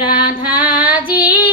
রাধাজি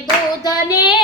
દૂધને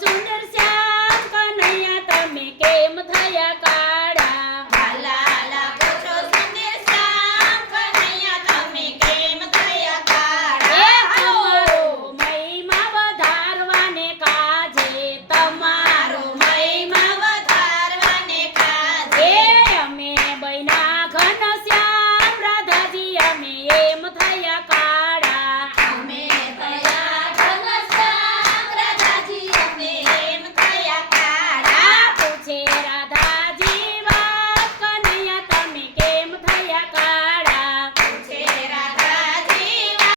চলে